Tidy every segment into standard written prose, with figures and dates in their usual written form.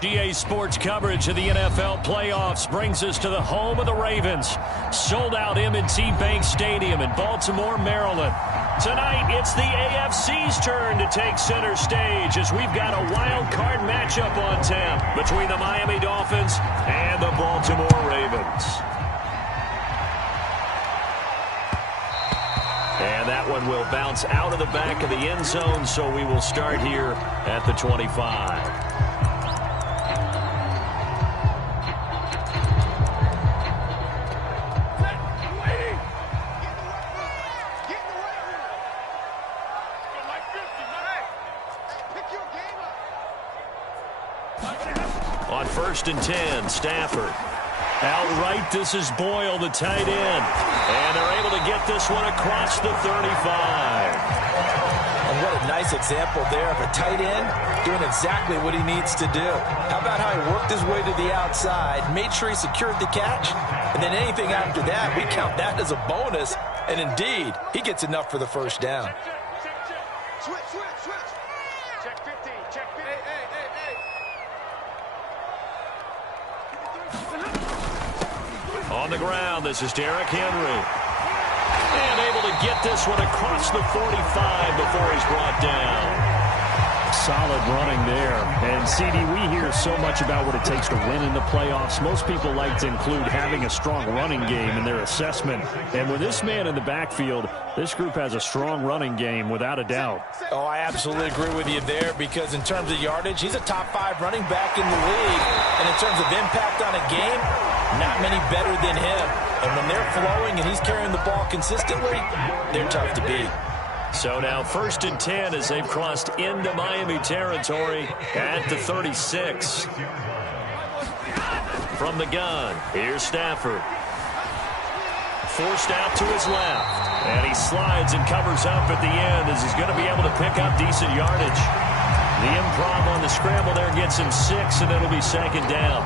GA Sports coverage of the NFL playoffs brings us to the home of the Ravens. Sold out M&T Bank Stadium in Baltimore, Maryland. Tonight, it's the AFC's turn to take center stage as we've got a wild card matchup on tap between the Miami Dolphins and the Baltimore Ravens. And that one will bounce out of the back of the end zone, so we will start here at the 25. On 1st and 10, Stafford. Outright, this is Boyle, the tight end. And they're able to get this one across the 35. And what a nice example there of a tight end doing exactly what he needs to do. How about how he worked his way to the outside, made sure he secured the catch, and then anything after that, we count that as a bonus. And indeed, he gets enough for the first down. Switch. Check 15, check 15. Hey. On the ground, this is Derrick Henry. And able to get this one across the 45 before he's brought down. Solid running there. And, CD, we hear so much about what it takes to win in the playoffs. Most people like to include having a strong running game in their assessment. And with this man in the backfield, this group has a strong running game without a doubt. Oh, I absolutely agree with you there because in terms of yardage, he's a top 5 running back in the league. And in terms of impact on a game, not many better than him. And when they're flowing and he's carrying the ball consistently, they're tough to beat. So now 1st and 10 as they've crossed into Miami territory at the 36. From the gun, here's Stafford. Forced out to his left. And he slides and covers up at the end as he's going to be able to pick up decent yardage. The improv on the scramble there gets him 6, and it'll be 2nd down.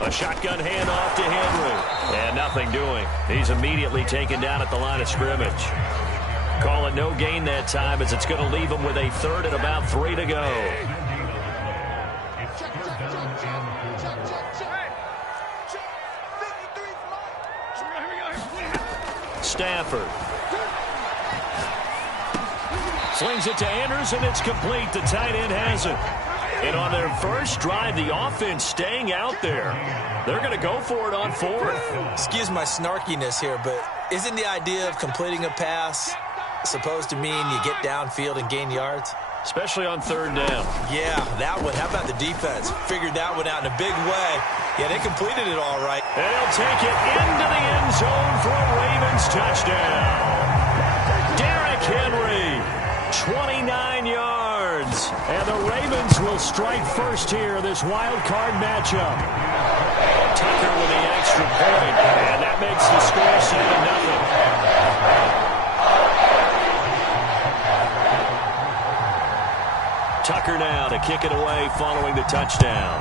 A shotgun handoff to Henry. And nothing doing. He's immediately taken down at the line of scrimmage. Call it no gain that time as it's going to leave him with a 3rd and about 3 to go. Stafford. Slings it to Andrews, and it's complete. The tight end has it. And on their first drive, the offense staying out there. They're going to go for it on 4th. Excuse my snarkiness here, but isn't the idea of completing a pass supposed to mean you get downfield and gain yards? Especially on 3rd down. Yeah, that one. How about the defense? Figured that one out in a big way. Yeah, they completed it all right. And he'll take it into the end zone for a Ravens touchdown. Derrick Henry, 29 yards. And the Ravens will strike first here, this wild card matchup. Tucker with the extra point, and that makes the score 7-0. Tucker now to kick it away following the touchdown.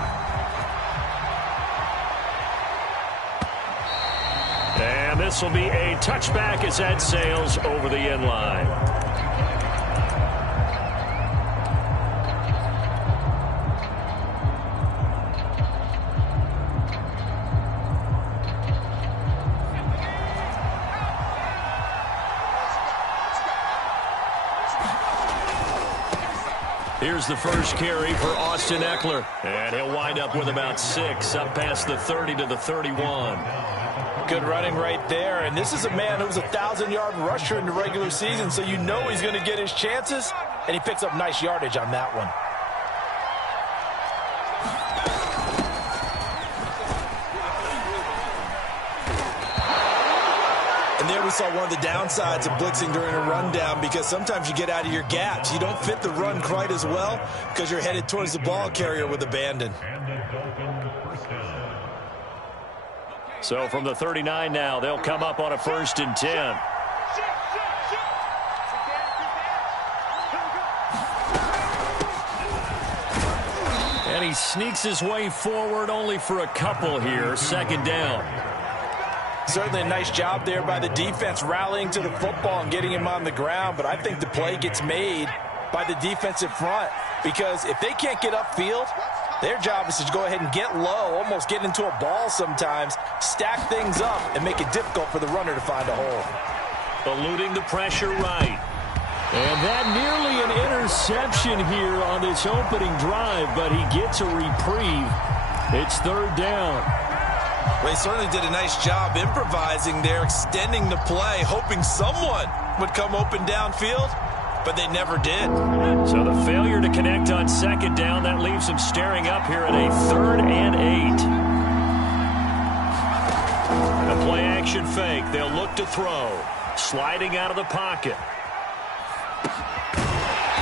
And this will be a touchback as that sails over the end line. Here's the first carry for Austin Eckler. And he'll wind up with about 6, up past the 30 to the 31. Good running right there. And this is a man who was a 1,000-yard rusher in the regular season, so you know he's going to get his chances. And he picks up nice yardage on that one. And there we saw one of the downsides of blitzing during a rundown, because sometimes you get out of your gaps. You don't fit the run quite as well because you're headed towards the ball carrier with abandon. So from the 39 now, they'll come up on a 1st and 10. And he sneaks his way forward only for a couple here. Second down. Certainly a nice job there by the defense rallying to the football and getting him on the ground. But I think the play gets made by the defensive front, because if they can't get upfield, their job is to go ahead and get low, almost get into a ball sometimes, stack things up, and make it difficult for the runner to find a hole. Eluding the pressure right. And that nearly an interception here on this opening drive, but he gets a reprieve. It's third down. Well, he certainly did a nice job improvising there, extending the play, hoping someone would come open downfield, but they never did. So the failure to connect on second down, that leaves him staring up here at a 3rd and 8. A play-action fake. They'll look to throw. Sliding out of the pocket.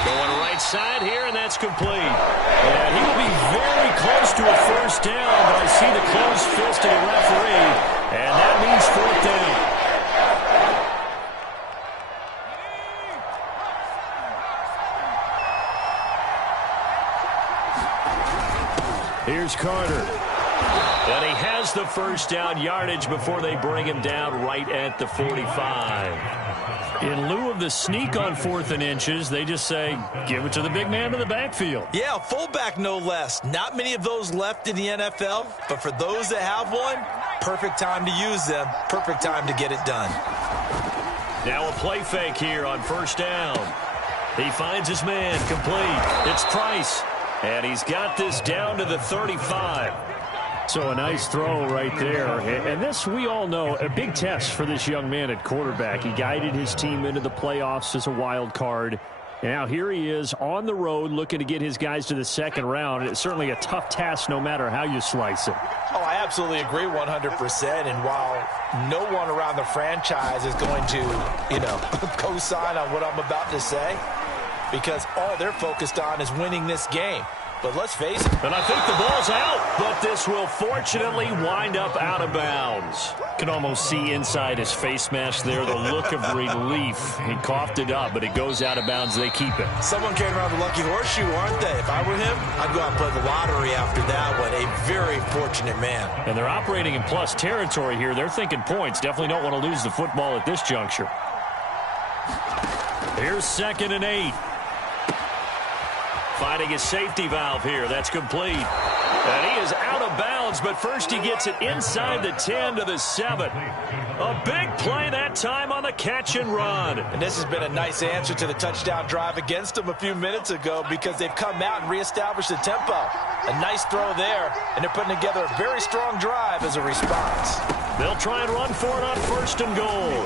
Going right side here, and that's complete. And he will be very close to a first down, but I see the closed fist of the referee, and that means 4th down. Here's Carter. And he has the first down yardage before they bring him down right at the 45. In lieu of the sneak on 4th and inches, they just say, give it to the big man in the backfield. Yeah, fullback no less. Not many of those left in the NFL, but for those that have one, perfect time to use them, perfect time to get it done. Now a play fake here on first down. He finds his man, complete. It's Price, and he's got this down to the 35. So a nice throw right there. And this, we all know, a big test for this young man at quarterback. He guided his team into the playoffs as a wild card. Now here he is on the road looking to get his guys to the second round. It's certainly a tough task no matter how you slice it. Oh, I absolutely agree 100%. And while no one around the franchise is going to, co-sign on what I'm about to say, because all they're focused on is winning this game. But let's face it. And I think the ball's out, but this will fortunately wind up out of bounds. Can almost see inside his face mask there the look of relief. He coughed it up, but it goes out of bounds. They keep it. Someone came around the lucky horseshoe, aren't they? If I were him, I'd go out and play the lottery after that one. A very fortunate man. And they're operating in plus territory here. They're thinking points. Definitely don't want to lose the football at this juncture. Here's 2nd and 8. Finding his safety valve here. That's complete. And he is out of bounds, but first he gets it inside the 10 to the 7. A big play that time on the catch and run. And this has been a nice answer to the touchdown drive against them a few minutes ago, because they've come out and reestablished the tempo. A nice throw there, and they're putting together a very strong drive as a response. They'll try and run for it on 1st and goal.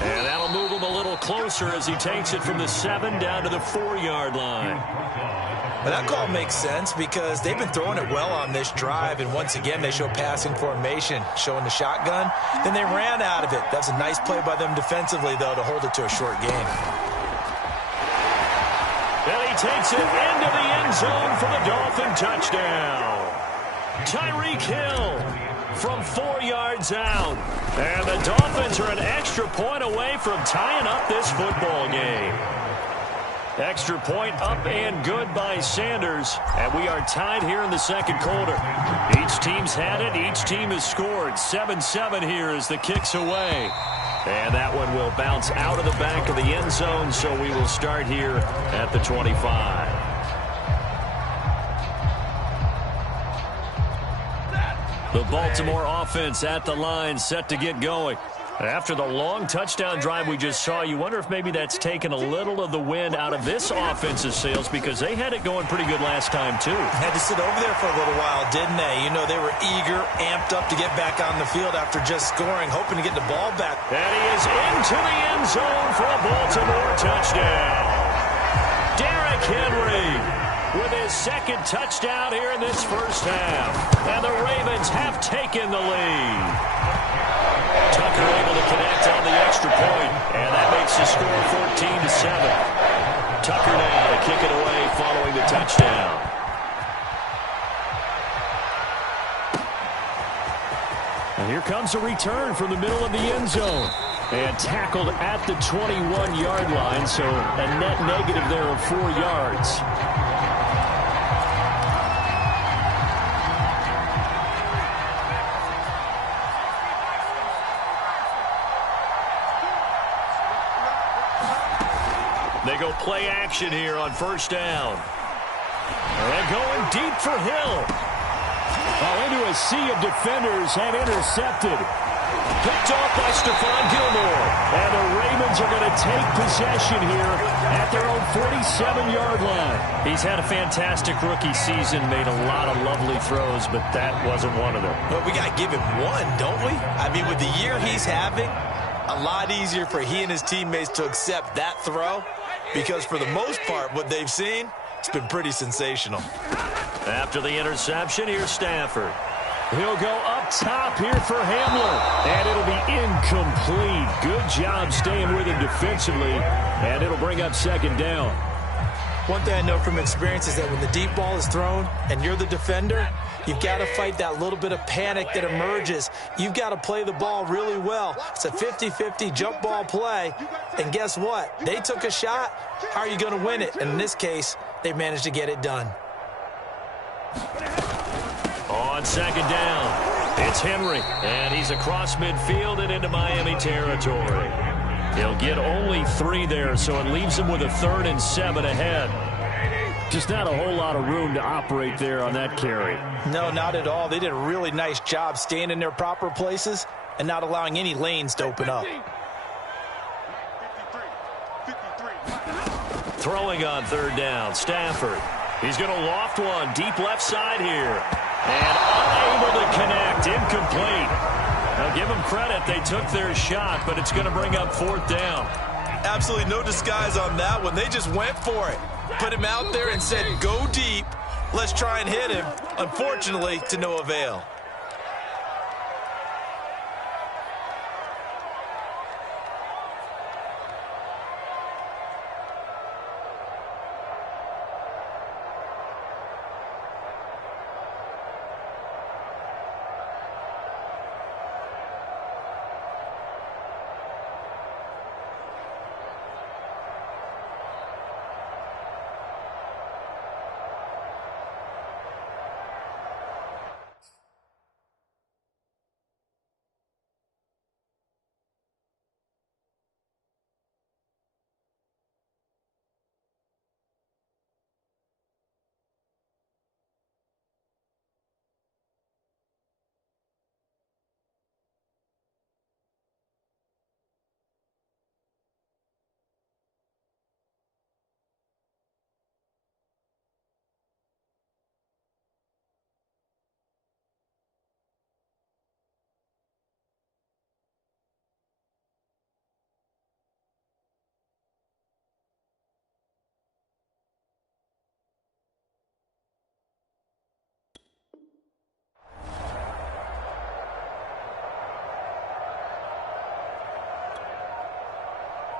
And that'll move him a little closer as he takes it from the 7 down to the 4-yard line. Well, that call makes sense because they've been throwing it well on this drive, and once again they show passing formation, showing the shotgun. Then they ran out of it. That's a nice play by them defensively, though, to hold it to a short gain. And he takes it into the end zone for the Dolphin touchdown. Tyreek Hill from 4 yards out. And the Dolphins are an extra point away from tying up this football game. Extra point up and good by Sanders. And we are tied here in the second quarter. Each team's had it. Each team has scored. 7-7 here as the kick's away. And that one will bounce out of the back of the end zone, so we will start here at the 25. The Baltimore offense at the line, set to get going. After the long touchdown drive we just saw, you wonder if maybe that's taken a little of the wind out of this offense's sails, because they had it going pretty good last time, too. Had to sit over there for a little while, didn't they? You know, they were eager, amped up to get back on the field after just scoring, hoping to get the ball back. And he is into the end zone for a Baltimore touchdown. Derrick Henry with his second touchdown here in this first half. And the Ravens have taken the lead. Tucker able to connect on the extra point, and that makes the score 14-7. Tucker now to kick it away following the touchdown. And here comes a return from the middle of the end zone. And tackled at the 21-yard line, so a net negative there of 4 yards. They go play action here on first down. And going deep for Hill. Into a sea of defenders and intercepted. Picked off by Stephon Gilmore. And the Ravens are going to take possession here at their own 47-yard line. He's had a fantastic rookie season, made a lot of lovely throws, but that wasn't one of them. Well, we got to give him one, don't we? I mean, with the year he's having, a lot easier for he and his teammates to accept that throw, because for the most part, what they've seen, it's been pretty sensational. After the interception, here's Stafford. He'll go up top here for Hamler. And it'll be incomplete. Good job staying with him defensively. And it'll bring up second down. One thing I know from experience is that when the deep ball is thrown and you're the defender, you've got to fight that little bit of panic that emerges. You've got to play the ball really well. It's a 50-50 jump ball play. And guess what? They took a shot. How are you going to win it? And in this case, they managed to get it done. On second down, it's Henry, and he's across midfield and into Miami territory. He'll get only 3 there, so it leaves him with a 3rd and 7 ahead. Just not a whole lot of room to operate there on that carry. No, not at all. They did a really nice job staying in their proper places and not allowing any lanes to open up. Throwing on 3rd down, Stafford. He's going to loft one deep left side here. And unable to connect, incomplete. Now give them credit, they took their shot, but it's going to bring up 4th down. Absolutely no disguise on that one. They just went for it. Put him out there and said, go deep. Let's try and hit him. Unfortunately, to no avail.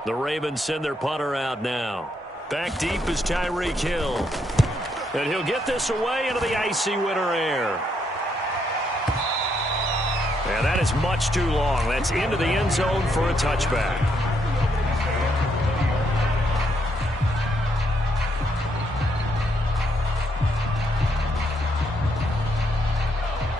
The Ravens send their punter out now. Back deep is Tyreek Hill. And he'll get this away into the icy winter air. And that is much too long. That's into the end zone for a touchback.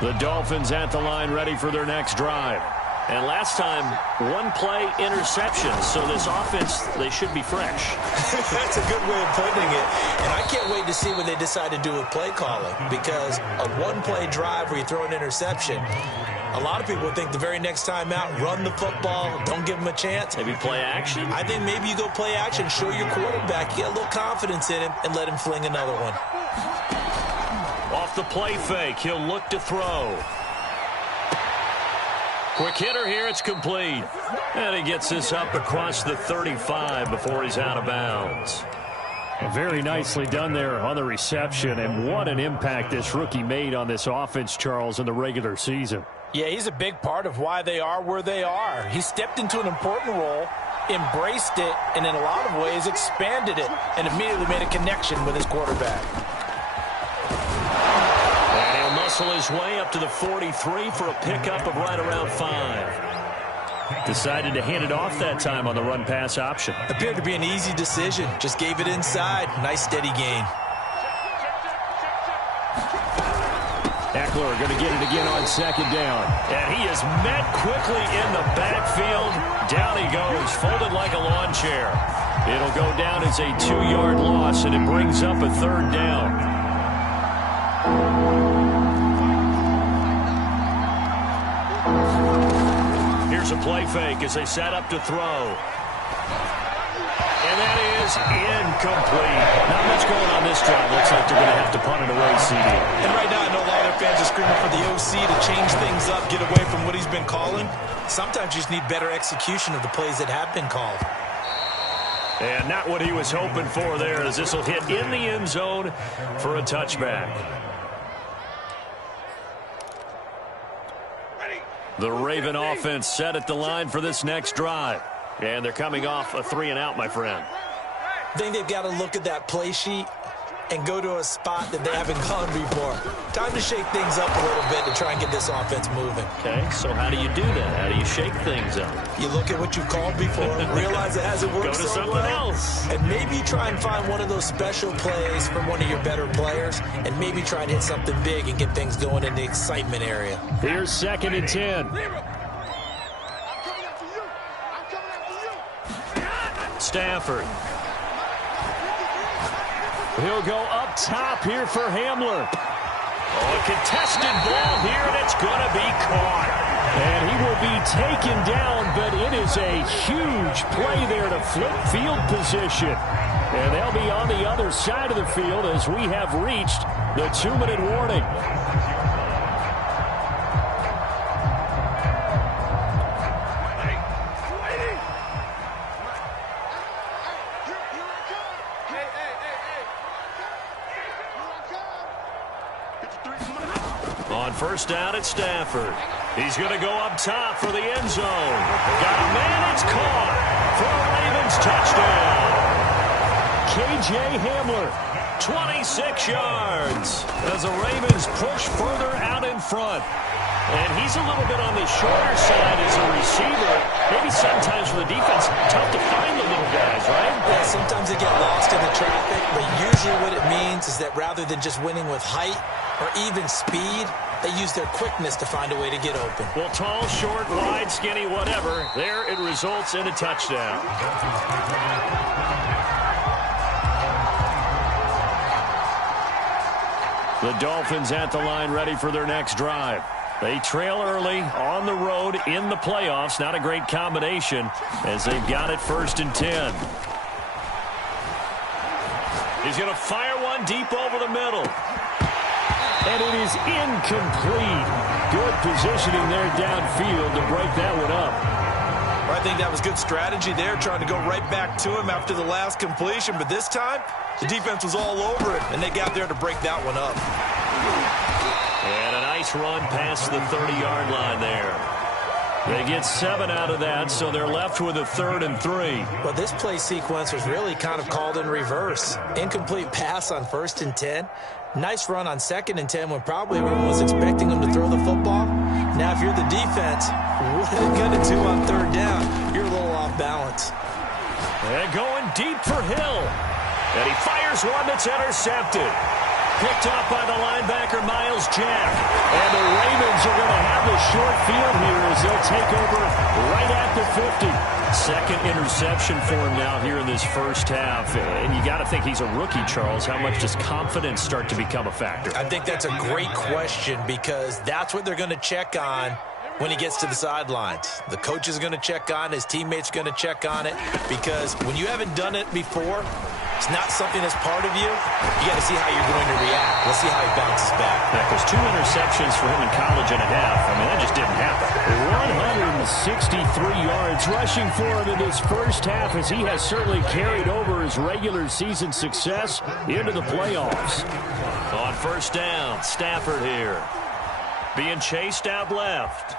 The Dolphins at the line ready for their next drive. And last time, 1-play interception. So this offense, they should be fresh. That's a good way of putting it. And I can't wait to see what they decide to do with play calling. Because a 1-play drive where you throw an interception, a lot of people think the very next time out, run the football, don't give them a chance. Maybe play action? I think maybe you go play action, show your quarterback, get a little confidence in him, and let him fling another one. Off the play fake, he'll look to throw. Quick hitter here, it's complete. And he gets this up across the 35 before he's out of bounds. Very nicely done there on the reception, and what an impact this rookie made on this offense, Charles, in the regular season. Yeah, he's a big part of why they are where they are. He stepped into an important role, embraced it, and in a lot of ways expanded it, and immediately made a connection with his quarterback. And he'll muscle his way up to the 43 for a pickup of right around 5. Decided to hand it off that time on the run-pass option. Appeared to be an easy decision. Just gave it inside. Nice, steady gain. Eckler going to get it again on second down. And he is met quickly in the backfield. Down he goes, folded like a lawn chair. It'll go down as a 2-yard loss, and it brings up a 3rd down. Here's a play fake as they set up to throw. And that is incomplete. Not much going on this drive. Looks like they're going to have to punt it away, CD. And right now I know a lot of their fans are screaming for the OC to change things up, get away from what he's been calling. Sometimes you just need better execution of the plays that have been called. And not what he was hoping for there, as this will hit in the end zone for a touchback. The Raven offense set at the line for this next drive. And they're coming off a 3-and-out, my friend. I think they've got to look at that play sheet and go to a spot that they haven't gone before. Time to shake things up a little bit to try and get this offense moving. Okay, so how do you do that? How do you shake things up? You look at what you've called before, realize it hasn't worked so so something well, else. and maybe try and find one of those special plays from one of your better players, and maybe try and hit something big and get things going in the excitement area. Here's 2nd and 10. Stafford. He'll go up top here for Hamler. Oh, a contested ball here, and it's going to be caught. And he will be taken down, but it is a huge play there to flip field position. And they'll be on the other side of the field as we have reached the 2-minute warning. On 1st down, it's Stafford. He's going to go up top for the end zone. Got a man, it's caught for a Ravens touchdown. K.J. Hamler, 26 yards as the Ravens push further out in front. And he's a little bit on the shorter side as a receiver. Maybe sometimes for the defense, tough to find the little guys, right? Yeah, sometimes they get lost in the traffic, but usually what it means is that rather than just winning with height or even speed, they use their quickness to find a way to get open. Well, tall, short, wide, skinny, whatever, there it results in a touchdown. The Dolphins at the line ready for their next drive. They trail early on the road in the playoffs. Not a great combination as they've got it 1st and 10. He's going to fire one deep over the middle. And it is incomplete. Good positioning there downfield to break that one up. I think that was good strategy there, trying to go right back to him after the last completion. But this time, the defense was all over it, and they got there to break that one up. And a nice run past the 30-yard line there. They get 7 out of that, so they're left with a 3rd and 3. Well, this play sequence was really kind of called in reverse. Incomplete pass on 1st and 10. Nice run on 2nd and 10 when probably everyone was expecting them to throw the football. Now, if you're the defense, what are they going to do on 3rd down? You're a little off balance. And going deep for Hill. And he fires one that's intercepted. Picked off by the linebacker, Miles Jack. And the Ravens are going to have the short field here as they'll take over right at the 50. 2nd interception for him now here in this 1st half. And you got to think he's a rookie, Charles. How much does confidence start to become a factor? I think that's a great question because that's what they're going to check on when he gets to the sidelines. The coach is going to check on, his teammates are going to check on it, because when you haven't done it before, it's not something that's part of you. You got to see how you're going to react. Let's see how he bounces back. Yeah, because 2 interceptions for him in college and a half. I mean, that just didn't happen. 163 yards rushing for him in this 1st half, as he has certainly carried over his regular season success into the playoffs. On 1st down, Stafford here. Being chased out left.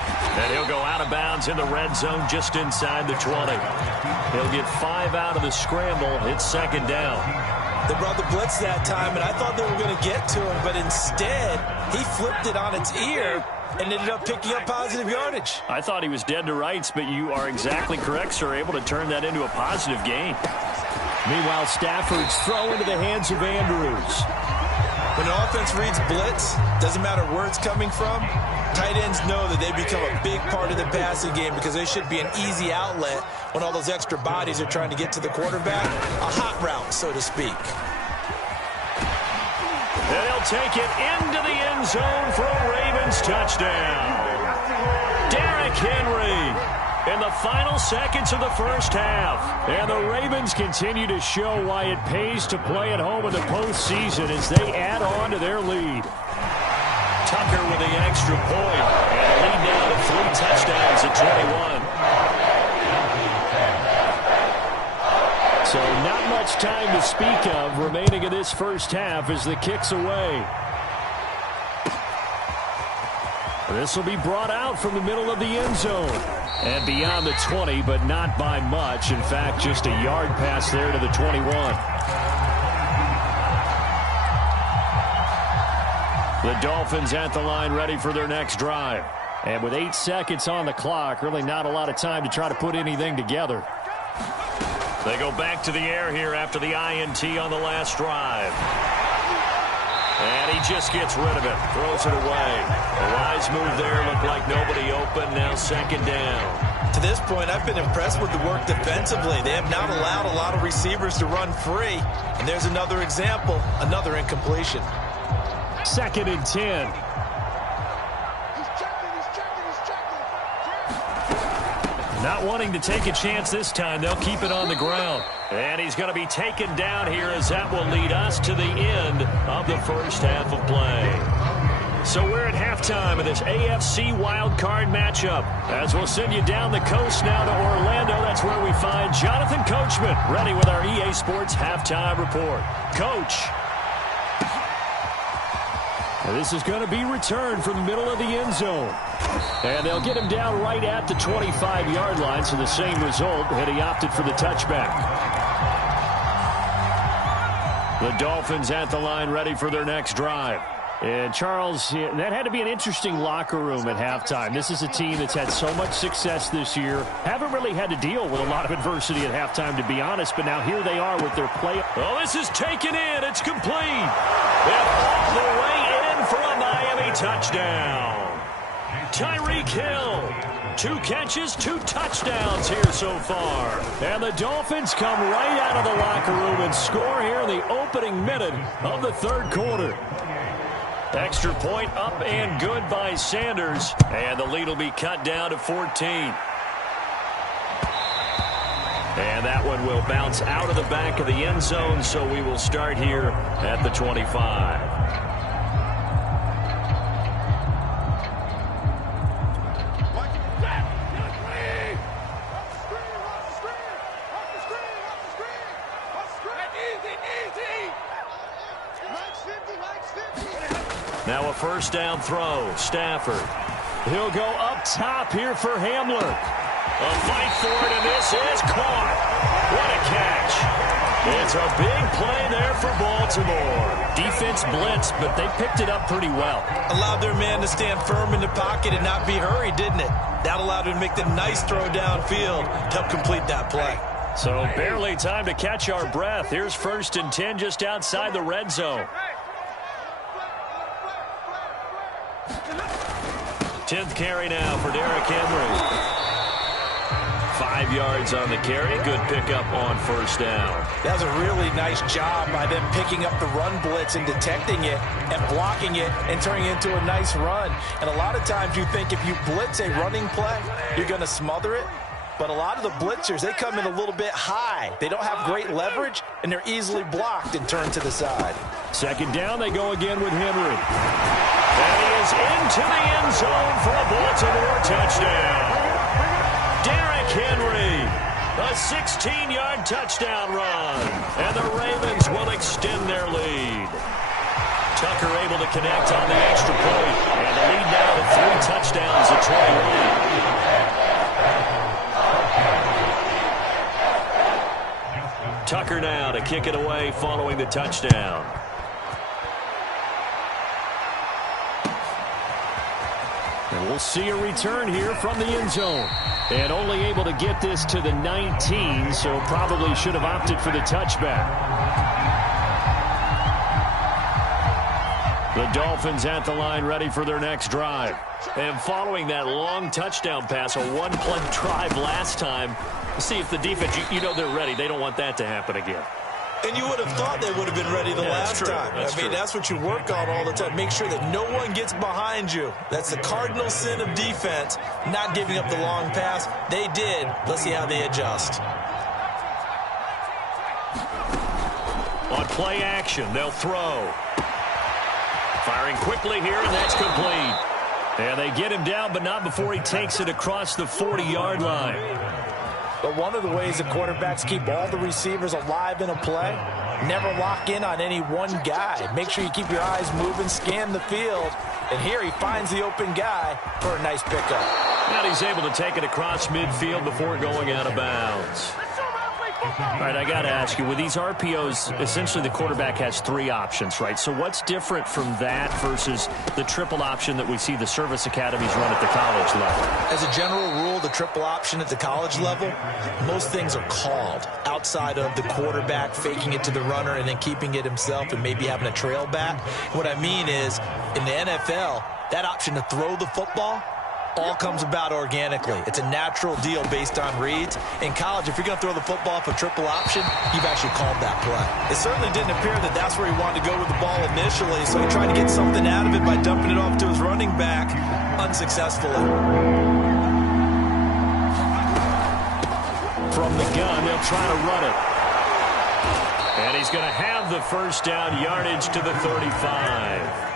And he'll go out of bounds in the red zone just inside the 20. He'll get 5 out of the scramble. It's 2nd down. They brought the blitz that time, and I thought they were going to get to him, but instead, he flipped it on its ear and ended up picking up positive yardage. I thought he was dead to rights, but you are exactly correct, sir. Able to turn that into a positive gain. Meanwhile, Stafford's throw into the hands of Andrews. When an offense reads blitz, doesn't matter where it's coming from, Tight ends know that they become a big part of the passing game because they should be an easy outlet when all those extra bodies are trying to get to the quarterback. A hot route, so to speak. And he'll take it into the end zone for a Ravens touchdown. Derrick Henry in the final seconds of the first half. And the Ravens continue to show why it pays to play at home in the postseason as they add on to their lead. Tucker with the extra point. And the lead now to 3 touchdowns at 21. So not much time to speak of remaining in this first half as the kick's away. This will be brought out from the middle of the end zone. And beyond the 20, but not by much. In fact, just a yard pass there to the 21. The Dolphins at the line ready for their next drive. And with 8 seconds on the clock, really not a lot of time to try to put anything together. They go back to the air here after the INT on the last drive. And he just gets rid of it, throws it away. A wise move there, looked like nobody open, now second down. To this point, I've been impressed with the work defensively. They have not allowed a lot of receivers to run free. And there's another example, another incompletion. 2nd and 10. Not wanting to take a chance this time, they'll keep it on the ground. And he's going to be taken down here as that will lead us to the end of the first half of play. So we're at halftime of this AFC Wildcard matchup. As we'll send you down the coast now to Orlando, that's where we find Jonathan Coachman ready with our EA Sports halftime report. Coach. And this is going to be returned from the middle of the end zone. And they'll get him down right at the 25-yard line, so the same result had he opted for the touchback. The Dolphins at the line ready for their next drive. And Charles, that had to be an interesting locker room at halftime. This is a team that's had so much success this year. Haven't really had to deal with a lot of adversity at halftime, to be honest, but now here they are with their play. Oh, this is taken in. It's complete. And all the way in for a Miami touchdown. Tyreek Hill, 2 catches, 2 touchdowns here so far. And the Dolphins come right out of the locker room and score here in the opening minute of the third quarter. Extra point up and good by Sanders. And the lead will be cut down to 14. And that one will bounce out of the back of the end zone, so we will start here at the 25. Now a first down throw. Stafford. He'll go up top here for Hamler. A fight for it, and this is caught. What a catch. It's a big play there for Baltimore. Defense blitzed, but they picked it up pretty well. Allowed their man to stand firm in the pocket and not be hurried, didn't it? That allowed him to make the nice throw downfield to help complete that play. So barely time to catch our breath. Here's 1st and 10 just outside the red zone. 10th carry now for Derrick Henry. 5 yards on the carry. Good pickup on first down. That was a really nice job by them picking up the run blitz and detecting it and blocking it and turning it into a nice run. And a lot of times you think if you blitz a running play, you're going to smother it. But a lot of the blitzers, they come in a little bit high. They don't have great leverage, and they're easily blocked and turned to the side. 2nd down, they go again with Henry. And he is into the end zone for a Baltimore touchdown. Derrick Henry, a 16-yard touchdown run. And the Ravens will extend their lead. Tucker able to connect on the extra point. And the lead now to 3 touchdowns at 21. Tucker now to kick it away following the touchdown. And we'll see a return here from the end zone. And only able to get this to the 19, so probably should have opted for the touchback. The Dolphins at the line, ready for their next drive. And following that long touchdown pass, a one-play drive last time, see if the defense, you know they're ready. They don't want that to happen again. And you would have thought they would have been ready the last time. That's what you work on all the time. Make sure that no one gets behind you. That's the cardinal sin of defense, not giving up the long pass. They did. Let's see how they adjust. On play action, they'll throw. Firing quickly here, and that's complete. And they get him down, but not before he takes it across the 40-yard line. But one of the ways that quarterbacks keep all the receivers alive in a play, never lock in on any one guy. Make sure you keep your eyes moving, scan the field. And here he finds the open guy for a nice pickup. And he's able to take it across midfield before going out of bounds. All right, I got to ask you, with these RPOs, essentially the quarterback has three options, right? So what's different from that versus the triple option that we see the service academies run at the college level? As a general rule, the triple option at the college level, most things are called outside of the quarterback faking it to the runner and then keeping it himself and maybe having a trail back. What I mean is, in the NFL, that option to throw the football all comes about organically. It's a natural deal based on reads. In college, if you're going to throw the football for triple option, you've actually called that play. It certainly didn't appear that that's where he wanted to go with the ball initially, so he tried to get something out of it by dumping it off to his running back unsuccessfully. From the gun, they'll try to run it. And he's going to have the first down, yardage to the 35.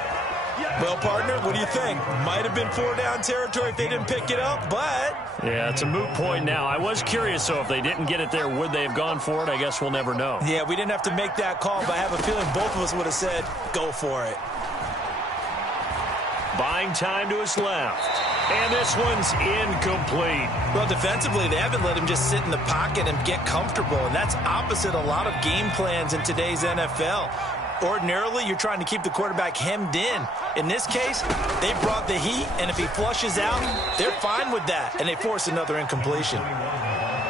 Well, partner, what do you think? Might have been 4-down territory if they didn't pick it up, but... Yeah, it's a moot point now. I was curious, so if they didn't get it there, would they have gone for it? I guess we'll never know. Yeah, we didn't have to make that call, but I have a feeling both of us would have said, go for it. Buying time to his left. And this one's incomplete. Well, defensively, they haven't let him just sit in the pocket and get comfortable, and that's opposite a lot of game plans in today's NFL. Ordinarily, you're trying to keep the quarterback hemmed in. In this case, they brought the heat, and if he flushes out, they're fine with that, and they force another incompletion.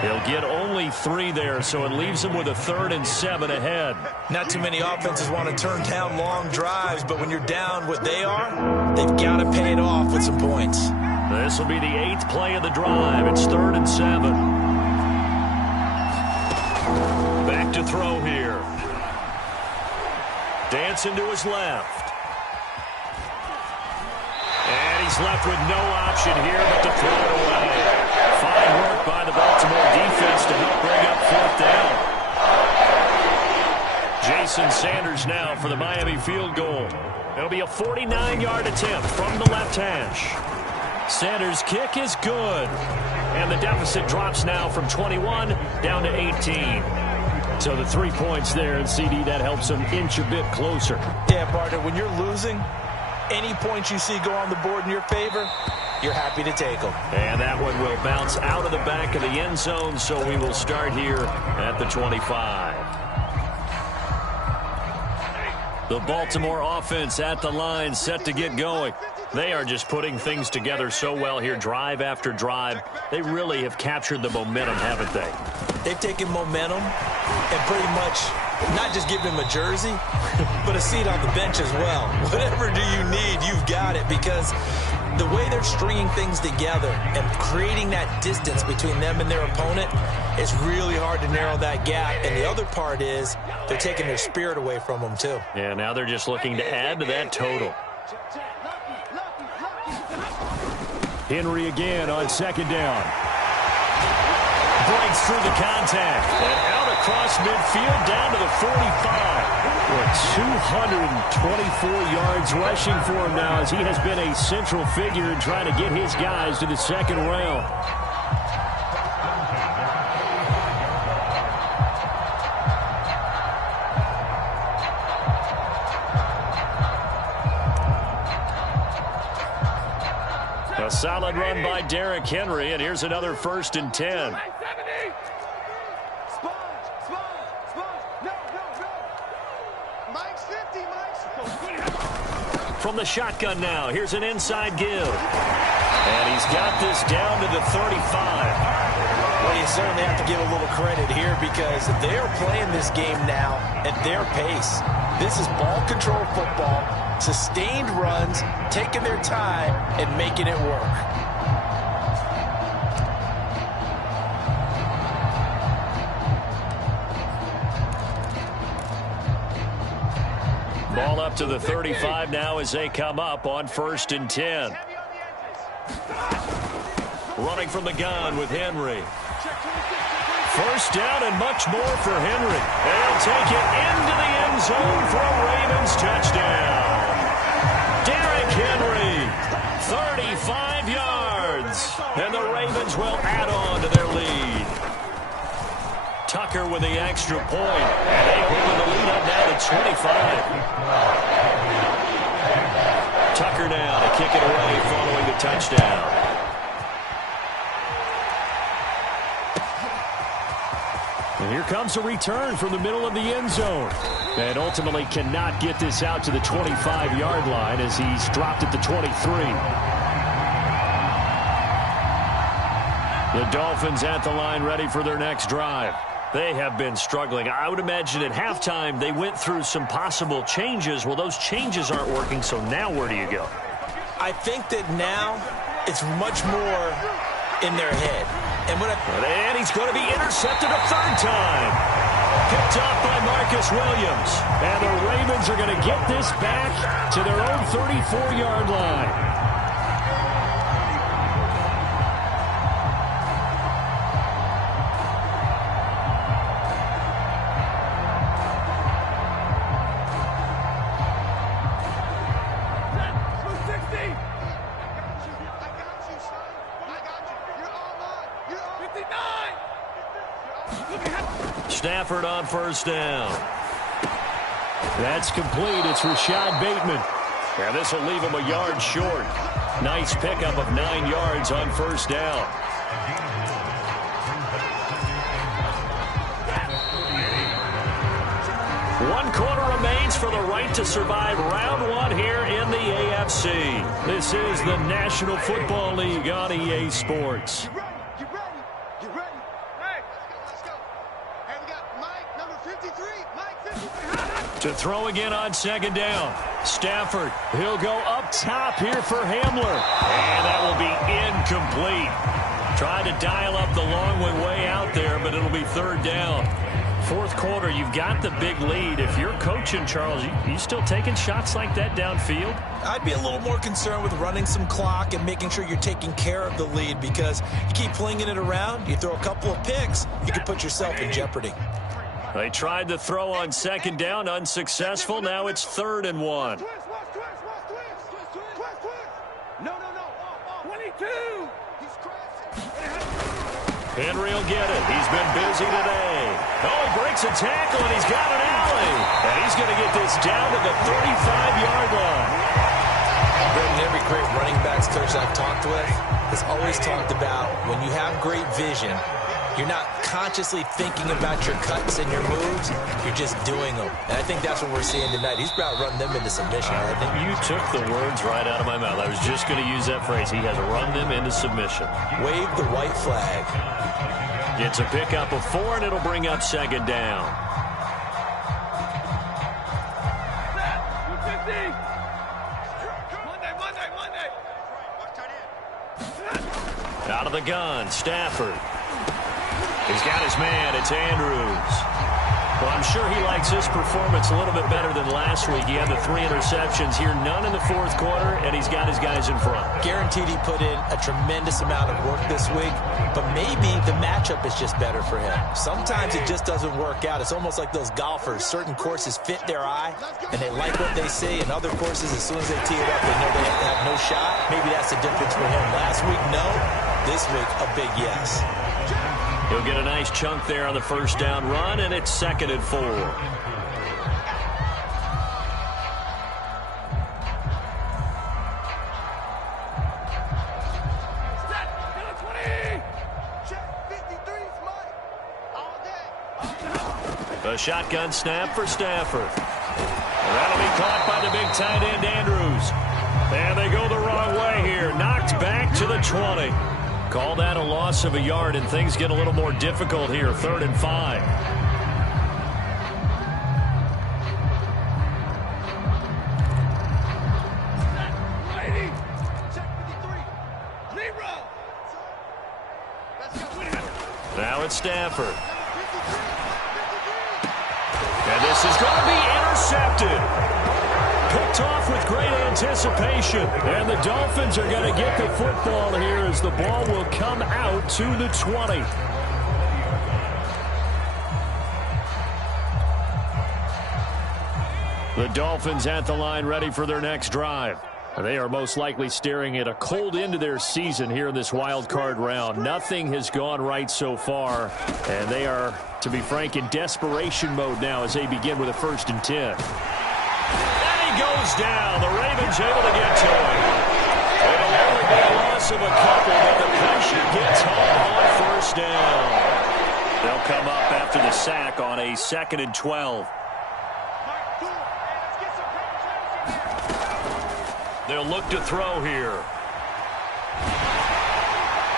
He'll get only 3 there, so it leaves him with a 3rd and 7 ahead. Not too many offenses want to turn down long drives, but when you're down what they are, they've got to pay it off with some points. This will be the 8th play of the drive. It's 3rd and 7. Back to throw here. Dancing to his left. And he's left with no option here but to throw it away. Fine work by the Baltimore defense to help bring up 4th down. Jason Sanders now for the Miami field goal. It'll be a 49-yard attempt from the left hash. Sanders' kick is good. And the deficit drops now from 21 down to 18. So the 3 points there, and CD, that helps them inch a bit closer. Yeah, partner, when you're losing, any points you see go on the board in your favor, you're happy to take them. And that one will bounce out of the back of the end zone, so we will start here at the 25. The Baltimore offense at the line, set to get going. They are just putting things together so well here, drive after drive. They really have captured the momentum, haven't they? They've taken momentum and pretty much not just given him a jersey, but a seat on the bench as well. Whatever do you need, you've got it, because the way they're stringing things together and creating that distance between them and their opponent is really hard to narrow that gap. And the other part is they're taking their spirit away from them, too. Yeah, now they're just looking to add to that total. Henry again on 2nd down. Breaks through the contact. And out across midfield down to the 45. With 224 yards rushing for him now, as he has been a central figure in trying to get his guys to the 2nd round. A solid run by Derrick Henry, and here's another 1st and 10. From the shotgun now, here's an inside give. And he's got this down to the 35. Well, you certainly have to give a little credit here, because they're playing this game now at their pace. This is ball control football. Sustained runs, taking their time, and making it work. Ball up to the 35 now as they come up on 1st and 10. Running from the gun with Henry. 1st down and much more for Henry. They'll take it into the end zone for a Ravens touchdown. Derrick Henry, 35 yards. And the Ravens will add on to their lead. Tucker with the extra point. And they open the lead up now to 25. Tucker now to kick it away following the touchdown. And here comes a return from the middle of the end zone. And ultimately cannot get this out to the 25-yard line as he's dropped at the 23. The Dolphins at the line ready for their next drive. They have been struggling. I would imagine at halftime they went through some possible changes. Well, those changes aren't working, so now where do you go? I think that now it's much more in their head. And he's going to be intercepted a 3rd time. Picked off by Marcus Williams. And the Ravens are going to get this back to their own 34-yard line. Stafford on 1st down. That's complete. It's Rashad Bateman. And this will leave him a yard short. Nice pickup of 9 yards on 1st down. One quarter remains for the right to survive round 1 here in the AFC. This is the National Football League on EA Sports. To throw again on 2nd down. Stafford, he'll go up top here for Hamler. And that will be incomplete. Tried to dial up the long way out there, but it'll be 3rd down. 4th quarter, you've got the big lead. If you're coaching, Charles, you still taking shots like that downfield? I'd be a little more concerned with running some clock and making sure you're taking care of the lead, because you keep flinging it around, you throw a couple of picks, you could put yourself in jeopardy. They tried the throw on 2nd down, unsuccessful. Now it's 3rd and 1. No. 22. Henry will get it. He's been busy today. Oh, he breaks a tackle, and he's got an alley. And he's going to get this down to the 35-yard line. Every great running backs coach I've talked with has always talked about when you have great vision, you're not consciously thinking about your cuts and your moves. You're just doing them. And I think that's what we're seeing tonight. He's about running them into submission. I think you took the words right out of my mouth. I was just going to use that phrase. He has run them into submission. Wave the white flag. Gets a pickup of 4, and it'll bring up 2nd down. Out of the gun, Stafford. He's got his man. It's Andrews. Well, I'm sure he likes his performance a little bit better than last week. He had the 3 interceptions here, none in the 4th quarter, and he's got his guys in front. Guaranteed he put in a tremendous amount of work this week, but maybe the matchup is just better for him. Sometimes it just doesn't work out. It's almost like those golfers. Certain courses fit their eye, and they like what they see, and other courses, as soon as they tee it up, they know they have no shot. Maybe that's the difference for him. Last week, no. This week, a big yes. He'll get a nice chunk there on the 1st down run, and it's 2nd and 4. A shotgun snap for Stafford. And that'll be caught by the big tight end, Andrews. And they go the wrong way here. Knocked back to the 20. Call that a loss of a yard, and things get a little more difficult here. 3rd and 5. Now it's Stafford. And this is going to be intercepted. Picked off with great anticipation. And the Dolphins are going to get the football here as the ball will come out to the 20. The Dolphins at the line ready for their next drive. They are most likely staring at a cold end to their season here in this wild card round. Nothing has gone right so far, and they are, to be frank, in desperation mode now as they begin with a 1st and 10. And he goes down. The Ravens able to get to him. It'll only be a loss of a couple, but the pressure gets home on 1st down. They'll come up after the sack on a 2nd and 12. They'll look to throw here.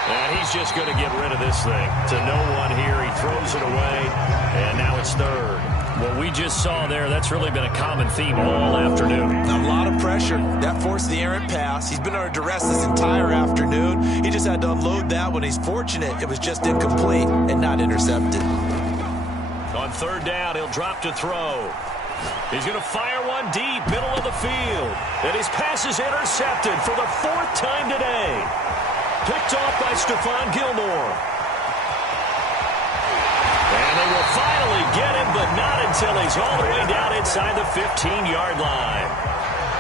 And he's just going to get rid of this thing. To no one here. He throws it away. And now it's 3rd. What we just saw there, that's really been a common theme all afternoon. A lot of pressure. That forced the errant pass. He's been under duress this entire afternoon. He just had to unload that one. He's fortunate it was just incomplete and not intercepted. On 3rd down, he'll drop to throw. He's going to fire one deep, middle of the field. And his pass is intercepted for the 4th time today. Picked off by Stephon Gilmore. And they will finally get him, but not until he's all the way down inside the 15-yard line.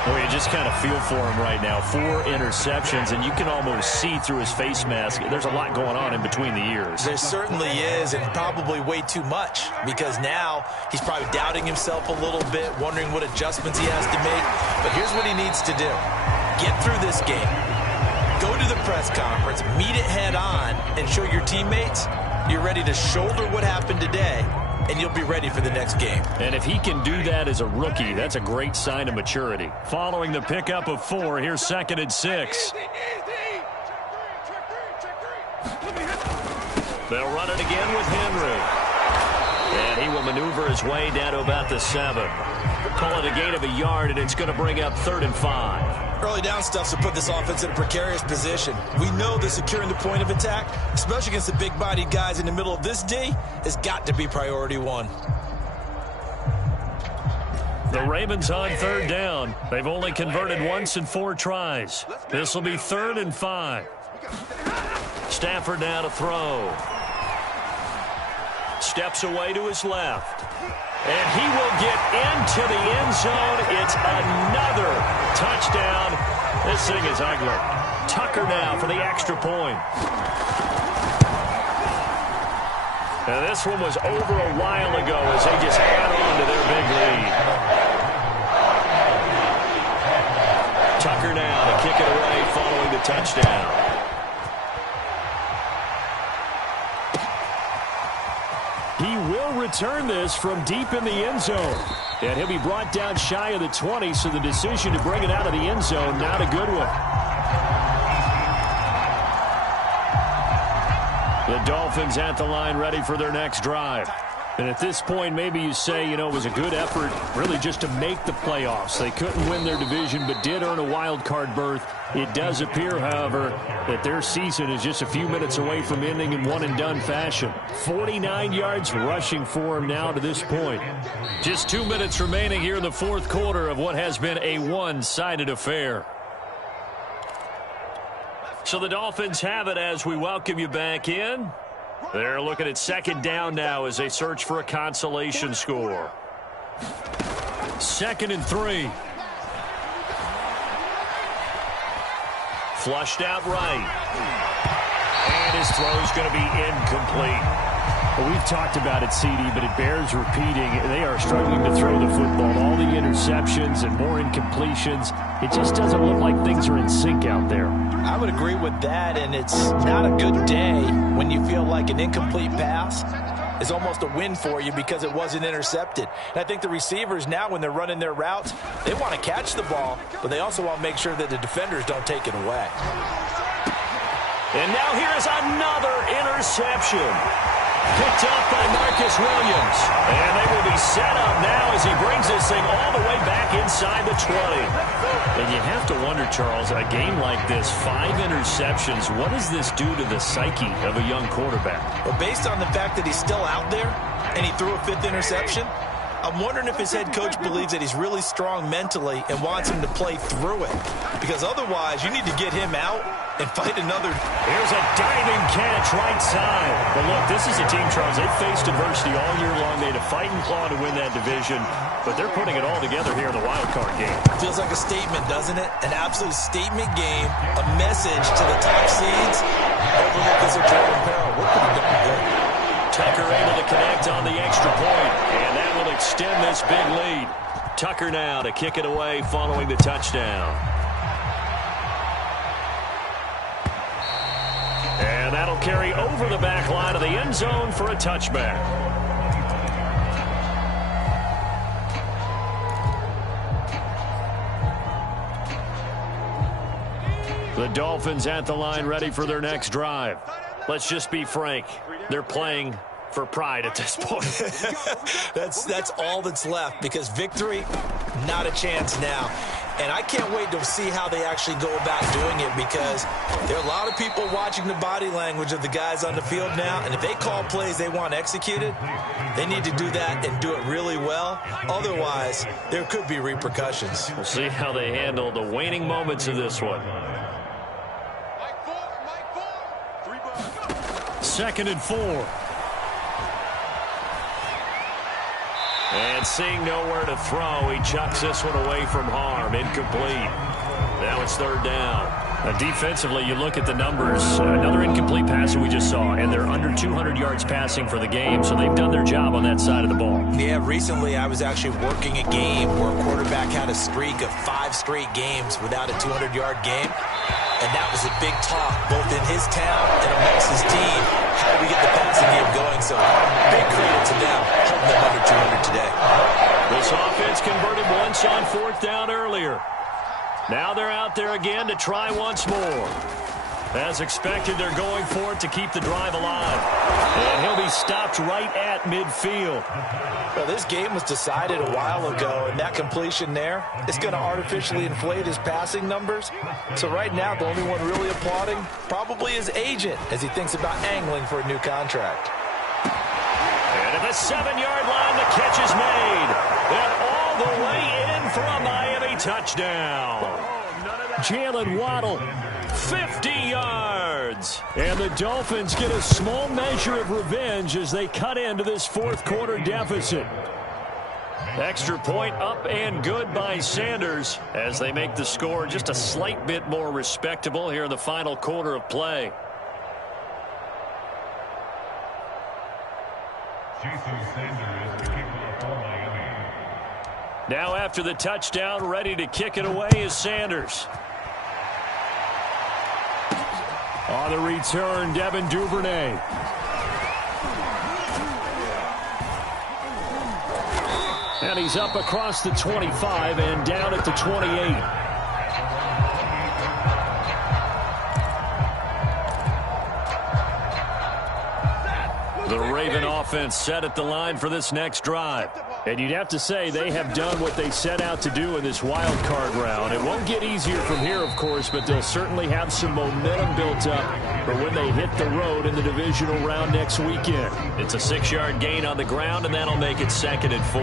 Well, you just kind of feel for him right now. 4 interceptions, and you can almost see through his face mask. There's a lot going on in between the ears. There certainly is, and probably way too much, because now he's probably doubting himself a little bit, wondering what adjustments he has to make. But here's what he needs to do. Get through this game. Go to the press conference, meet it head on, and show your teammates you're ready to shoulder what happened today, and you'll be ready for the next game. And if he can do that as a rookie, that's a great sign of maturity. Following the pickup of 4, here's 2nd and 6. They'll run it again with Henry. And he will maneuver his way down to about the 7. Call it a gain of a yard, and it's going to bring up 3rd and 5. Early down stuff to put this offense in a precarious position. We know that securing the point of attack, especially against the big-bodied guys in the middle of this D, has got to be priority 1. The Ravens on 3rd down. They've only converted once in 4 tries. This will be 3rd and 5. Stafford now to throw. Steps away to his left. And he will get into the end zone. It's another touchdown. This thing is ugly. Tucker now for the extra point. And this one was over a while ago as they just add on to their big lead. Tucker now to kick it away following the touchdown. He will return this from deep in the end zone. And he'll be brought down shy of the 20, so the decision to bring it out of the end zone, not a good one. The Dolphins at the line ready for their next drive. And at this point, maybe you say, it was a good effort really just to make the playoffs. They couldn't win their division, but did earn a wild card berth. It does appear, however, that their season is just a few minutes away from ending in one-and-done fashion. 49 yards rushing for them now to this point. Just 2 minutes remaining here in the 4th quarter of what has been a one-sided affair. So the Dolphins have it as we welcome you back in. They're looking at 2nd down now as they search for a consolation score. 2nd and 3. Flushed out right. And his throw's going to be incomplete. Well, we've talked about it, CD, but it bears repeating. They are struggling to throw the football. All the interceptions and more incompletions. It just doesn't look like things are in sync out there. I would agree with that, and it's not a good day when you feel like an incomplete pass is almost a win for you because it wasn't intercepted. And I think the receivers now, when they're running their routes, they want to catch the ball, but they also want to make sure that the defenders don't take it away. And now here's another interception. Picked up by Marcus Williams. And they will be set up now as he brings this thing all the way back inside the 20. And you have to wonder, Charles, a game like this, 5 interceptions, what does this do to the psyche of a young quarterback? Well, based on the fact that he's still out there and he threw a 5th interception, I'm wondering if his head coach believes that he's really strong mentally and wants him to play through it. Because otherwise, you need to get him out and fight another. Here's a diving catch right side. But look, this is a team, Charles, they've faced adversity all year long. They had to fight and claw to win that division, but they're putting it all together here in the Wildcard game. Feels like a statement, doesn't it? An absolute statement game, a message to the top seeds. Overlook this at Jordan Peril. What could have done good? Tucker able to connect on the extra point, and that will extend this big lead. Tucker now to kick it away following the touchdown. And that'll carry over the back line of the end zone for a touchback. The Dolphins at the line ready for their next drive. Let's just be frank. They're playing for pride at this point. That's all that's left, because victory, not a chance now. And I can't wait to see how they actually go about doing it, because there are a lot of people watching the body language of the guys on the field now, and if they call plays they want executed, they need to do that and do it really well. Otherwise, there could be repercussions. We'll see how they handle the waning moments of this one. 2nd and 4. And seeing nowhere to throw, he chucks this one away from harm. Incomplete. Now it's 3rd down. Defensively, you look at the numbers. Another incomplete pass that we just saw, and they're under 200 yards passing for the game, so they've done their job on that side of the ball. Yeah, recently I was actually working a game where a quarterback had a streak of 5 straight games without a 200-yard game. And that was a big talk, both in his town and amongst his team. How do we get the passing game going? So big credit to them, holding them under 200 today. This offense converted once on 4th down earlier. Now they're out there again to try once more. As expected, they're going for it to keep the drive alive. And he'll be stopped right at midfield. Well, this game was decided a while ago, and that completion there is going to artificially inflate his passing numbers. So right now, the only one really applauding probably his agent as he thinks about angling for a new contract. And at the 7-yard line, the catch is made. And all the way in for a Miami touchdown. Jalen Waddle, 50 yards. And the Dolphins get a small measure of revenge as they cut into this 4th quarter deficit. Extra point up and good by Sanders as they make the score just a slight bit more respectable here in the final quarter of play. Now after the touchdown, ready to kick it away is Sanders. On the return, Devin Duvernay. And he's up across the 25 and down at the 28. The Raven offense set at the line for this next drive. And you'd have to say they have done what they set out to do in this wild card round. It won't get easier from here, of course, but they'll certainly have some momentum built up for when they hit the road in the divisional round next weekend. It's a 6-yard gain on the ground, and that'll make it 2nd and 4.